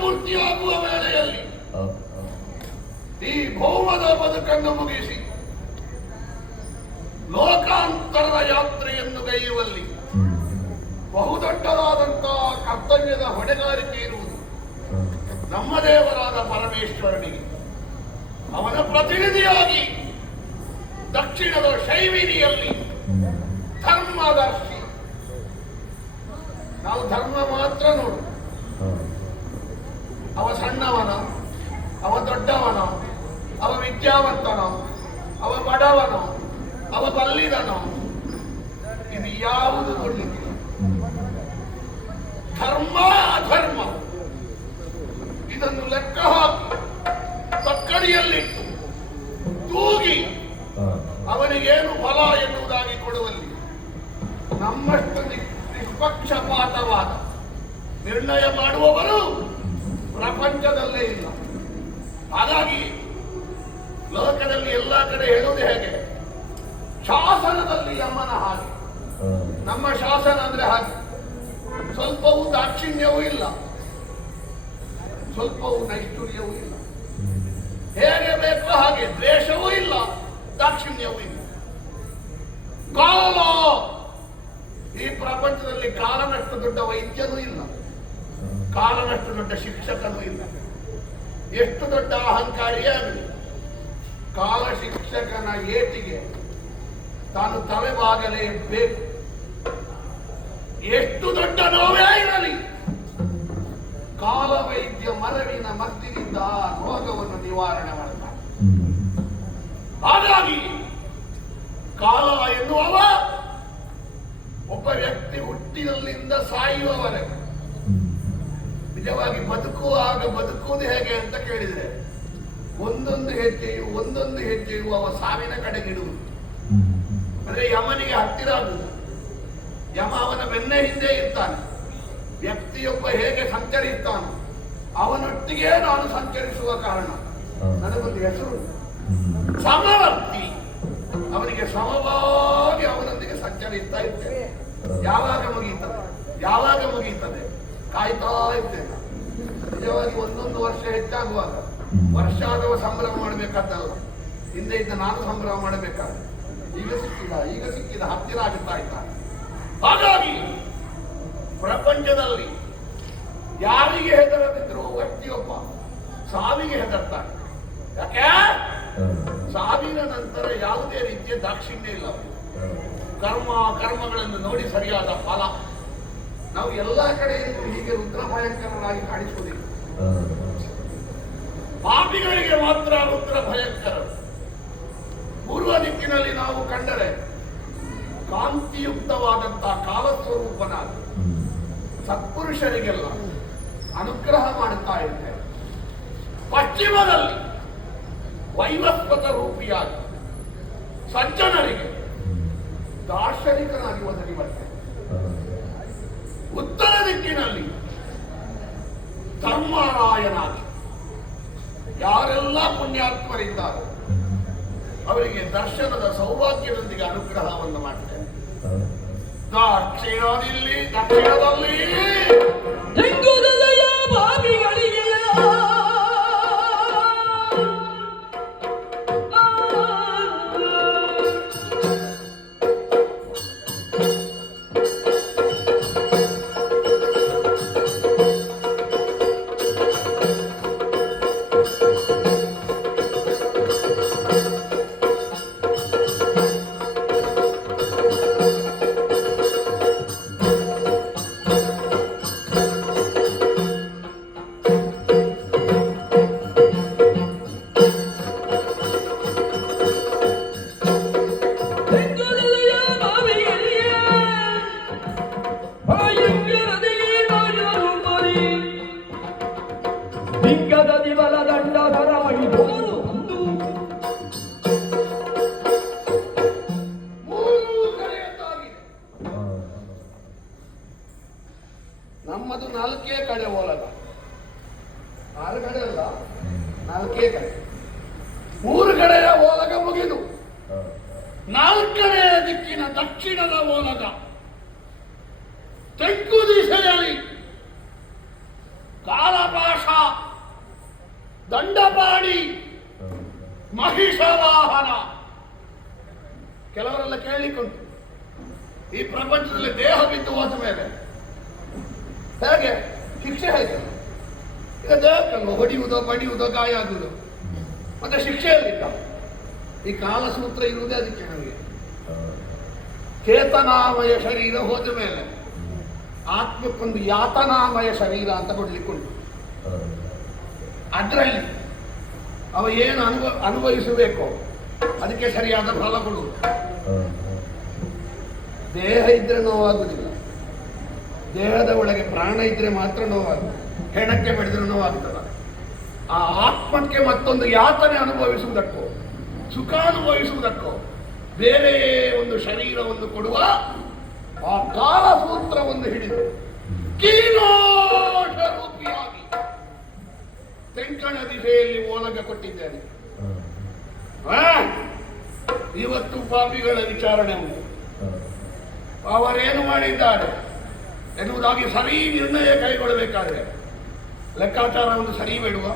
ಮೂರ್ತಿಯಾಗುವ ವೇಳೆಯಲ್ಲಿ ಈ ಭೌಮದ ಬದುಕನ್ನು ಮುಗಿಸಿ ಲೋಕಾಂತರದ ಯಾತ್ರೆಯನ್ನು ಗೈಯುವಲ್ಲಿ ಬಹುದೊಡ್ಡದಾದಂತಹ ಕರ್ತವ್ಯದ ಹೊಣೆಗಾರಿಕೆ ಇರುವುದು ನಮ್ಮ ದೇವರಾದ ಪರಮೇಶ್ವರನಿಗೆ. ಅವನ ಪ್ರತಿನಿಧಿಯಾಗಿ ದಕ್ಷಿಣದ ಶೈವಿನಿಯಲ್ಲಿ ಧರ್ಮದರ್ಶಿ. ನಾವು ಧರ್ಮ ಮಾತ್ರ ನೋಡು. ಅವ ಸಣ್ಣವನ, ಅವ ದೊಡ್ಡವನ, ಅವ ವಿದ್ಯಾವಂತನ, ಅವ ಬಡವನ, ಅವ ಬಲ್ಲಿದನ, ಇದು ಯಾವುದು ನೋಡ್ಲಿಕ್ಕೆ. ಧರ್ಮ ಅಧರ್ಮ ಇದನ್ನು ಲೆಕ್ಕ ಹಾಕಿ ತಕ್ಕಡಿಯಲ್ಲಿಟ್ಟು ತೂಗಿ ಅವನಿಗೇನು ಫಲ ಎನ್ನುವುದಾಗಿ ಕೊಡುವಲ್ಲಿ ನಮ್ಮಷ್ಟು ನಿಷ್ಪಕ್ಷಪಾತವಾದ ನಿರ್ಣಯ ಮಾಡುವವರು ಪ್ರಪಂಚದಲ್ಲೇ ಇಲ್ಲ. ಹಾಗಾಗಿ ಲೋಕದಲ್ಲಿ ಎಲ್ಲ ಕಡೆ ಹೇಳುವುದು ಹೇಗೆ, ಶಾಸನದಲ್ಲಿ ಯಮನ ಹಾಗೆ, ನಮ್ಮ ಶಾಸನ ಅಂದ್ರೆ ಹಾಗೆ. ಸ್ವಲ್ಪವೂ ದಾಕ್ಷಿಣ್ಯವೂ ಇಲ್ಲ, ಸ್ವಲ್ಪವೂ ನೈಷ್ಠುರ್ಯವೂ ಇಲ್ಲ. ಹೇಗೆ ಬೇಕೋ ಹಾಗೆ, ದ್ವೇಷವೂ ಇಲ್ಲ, ದಾಕ್ಷಿಣ್ಯವೂ ಇಲ್ಲ. ಕಾಲ, ಈ ಪ್ರಪಂಚದಲ್ಲಿ ಕಾಲನಷ್ಟು ದೊಡ್ಡ ವೈದ್ಯನೂ ಇಲ್ಲ, ಕಾಲನಷ್ಟು ದೊಡ್ಡ ಶಿಕ್ಷಕನೂ ಇಲ್ಲ. ಎಷ್ಟು ದೊಡ್ಡ ಅಹಂಕಾರಿಯೇ ಆಗಲಿ, ಕಾಲ ಶಿಕ್ಷಕನ ಏಟಿಗೆ ತಾನು ತಲೆಬಾಗಲೇಬೇಕು. ಎಷ್ಟು ದೊಡ್ಡ ನೋವೇ ಇರಲಿ, ಕಾಲ ವೈದ್ಯ ಮರವಿನ ಮದ್ದಿನಿಂದ ರೋಗವನ್ನು ನಿವಾರಣೆ ಮಾಡುತ್ತಾನೆ. ಹಾಗಾಗಿ ಕಾಲ ಎನ್ನುವವ ಒಬ್ಬ ವ್ಯಕ್ತಿ ಹುಟ್ಟಿನಲ್ಲಿಂದ ಸಾಯುವವರೆಗೆ ನಿಜವಾಗಿ ಬದುಕುವಾಗ ಬದುಕುವುದು ಹೇಗೆ ಅಂತ ಕೇಳಿದ್ರೆ, ಒಂದೊಂದು ಹೆಜ್ಜೆಯು ಅವ ಸಾವಿನ ಕಡೆಗಿಡುವುದು. ಅಂದ್ರೆ ಯಮನಿಗೆ ಹತ್ತಿರ ಆಗುವುದು. ಯಮ ಅವನ ಬೆನ್ನ ಹಿಂದೆ ಇರ್ತಾನೆ. ವ್ಯಕ್ತಿಯೊಬ್ಬ ಹೇಗೆ ಸಂಚರಿಸ್ತಾನೋ ಅವನೊಟ್ಟಿಗೆ ನಾನು ಸಂಚರಿಸುವ ಕಾರಣ ನನಗೊಂದು ಹೆಸರು ಸಮವರ್ತಿ. ಅವನಿಗೆ ಸಮವಾಗಿ ಅವನೊಂದಿಗೆ ಸಂಚರಿಸ್ತಾ ಇರ್ತೇನೆ. ಯಾವಾಗ ಮುಗಿಯುತ್ತದೆ ಕಾಯ್ತಾ ಇರ್ತೇನೆ. ನಿಜವಾಗಿ ಒಂದೊಂದು ವರ್ಷ ಹೆಚ್ಚಾಗುವಾಗ ವರ್ಷಾದವ ಸಂಭ್ರಮ ಮಾಡಬೇಕಾದ್ದಲ್ಲ, ಹಿಂದೆ ಇದ್ದ ನಾನು ಸಂಭ್ರಮ ಮಾಡಬೇಕಾದ್ರೆ ಈಗ ಸಿಕ್ಕಿದ ಹತ್ತಿರ ಆಗುತ್ತಾ ಇದ್ದಾನೆ. ಹಾಗಾಗಿ ಪ್ರಪಂಚದಲ್ಲಿ ಯಾರಿಗೆ ಹೆದರದಿದ್ರು ವ್ಯಕ್ತಿಯೊಬ್ಬ ಸಾವಿಗೆ ಹೆದರ್ತಾನೆ. ಯಾಕೆ? ಸಾವಿನ ನಂತರ ಯಾವುದೇ ರೀತಿಯ ದಾಕ್ಷಿಣ್ಯ ಇಲ್ಲ. ಕರ್ಮಗಳನ್ನು ನೋಡಿ ಸರಿಯಾದ ಫಲ. ನಾವು ಎಲ್ಲಾ ಕಡೆಯಿಂದ ಹೀಗೆ ರುದ್ರ ಭಯಂಕರರಾಗಿ ಕಾಣಿಸುವುದಿಲ್ಲ. ಪಾಪಿಗಳಿಗೆ ಮಾತ್ರ ರುದ್ರ ಭಯಂಕರ. ಪೂರ್ವ ದಿಕ್ಕಿನಲ್ಲಿ ನಾವು ಕಂಡರೆ ಕಾಂತಿಯುಕ್ತವಾದಂತಹ ಕಾಲಸ್ವರೂಪನಾದ ಸತ್ಪುರುಷರಿಗೆಲ್ಲ ಅನುಗ್ರಹ ಮಾಡುತ್ತಾ ಇರ್ತೇವೆ. ಪಶ್ಚಿಮದಲ್ಲಿ ವೈವಸ್ವತ ರೂಪಿಯಾಗಿ ಸಜ್ಜನರಿಗೆ ದಾರ್ಶನಿಕನಾಗಿ ಒದಗಿ ಬರ್ತೇನೆ. ಉತ್ತರ ದಿಕ್ಕಿನಲ್ಲಿ ಧರ್ಮರಾಯನಾಗಿ ಯಾರೆಲ್ಲ ಪುಣ್ಯಾತ್ಮರಿದ್ದಾರೆ ಅವರಿಗೆ ದರ್ಶನದ ಸೌಭಾಗ್ಯದೊಂದಿಗೆ ಅನುಗ್ರಹವನ್ನು ಮಾಡ್ತೇನೆ. ದಕ್ಷಿಣದಲ್ಲಿ ನಮ್ಮದು ನಾಲ್ಕೇ ಕಡೆ ಓಲಗ, 6 ಕಡೆ ಅಲ್ಲ, 4 ಕಡೆ. 3 ಕಡೆಯ ಓಲಗ ಮುಗಿದು 4ನೇ ದಿಕ್ಕಿನ ದಕ್ಷಿಣದ ಓಲಗ ತೆಂಕು ದಿಶೆಯಲ್ಲಿ ಕಾಲಪಾಶ ಮಹಿಷವಾಹನ. ಕೆಲವರೆಲ್ಲ ಕೇಳಲಿಕ್ಕುಂಟು, ಈ ಪ್ರಪಂಚದಲ್ಲಿ ದೇಹ ಬಿದ್ದು ಹೋದ ಮೇಲೆ ಹೇಗೆ ಶಿಕ್ಷೆ ಹೇಗೆ? ಈಗ ದೇಹಕ್ಕಲ್ವ ಹೊಡೆಯುವುದೋ ಬಡಿಯುವುದೋ ಗಾಯ ಆಗುವುದು, ಮತ್ತೆ ಶಿಕ್ಷೆಯಲ್ಲಿಲ್ಲ. ಈ ಕಾಲಸೂತ್ರ ಇರುವುದೇ ಅದಕ್ಕೆ. ನಮಗೆ ಚೇತನಾಮಯ ಶರೀರ ಹೋದ ಮೇಲೆ ಆತ್ಮಕ್ಕೊಂದು ಯಾತನಾಮಯ ಶರೀರ ಅಂತ ಕೊಡ್ಲಿಕ್ಕುಂಟು. ಅದರಲ್ಲಿ ಅವ ಏನು ಅನುಭವಿಸಬೇಕು ಅದಕ್ಕೆ ಸರಿಯಾದ ಫಲ ಕೊಡುವುದು. ದೇಹ ಇದ್ರೆ ನೋವಾಗುವುದಿಲ್ಲ, ದೇಹದ ಒಳಗೆ ಪ್ರಾಣ ಇದ್ರೆ ಮಾತ್ರ ನೋವಾಗುವುದು. ಹೆಣಕ್ಕೆ ಬೆಳೆದ್ರೆ ನೋವಾಗ್ತದ. ಆ ಆತ್ಮಕ್ಕೆ ಮತ್ತೊಂದು ಯಾತನೆ ಅನುಭವಿಸುವುದಕ್ಕೋ ಸುಖ ಅನುಭವಿಸುವುದಕ್ಕೋ ಬೇರೆ ಒಂದು ಶರೀರವನ್ನು ಕೊಡುವ ಆ ಕಾಲಸೂತ್ರವನ್ನು ಹಿಡಿದು ಕೀಲೋಷ ರೂಪಿಯಾಗಿ ತೆಂಕಣ ದಿಸೆಯಲ್ಲಿ ಓಲಗ ಕೊಟ್ಟಿದ್ದೇನೆ. ಇವತ್ತು ಪಾಪಿಗಳ ವಿಚಾರಣೆ ಉಂಟು. ಅವರೇನು ಮಾಡಿದ್ದಾರೆ ಎನ್ನುವುದಾಗಿ ಸರಿ ನಿರ್ಣಯ ಕೈಗೊಳ್ಳಬೇಕಾದ್ರೆ ಲೆಕ್ಕಾಚಾರವನ್ನು ಸರಿ ಬಿಡುವ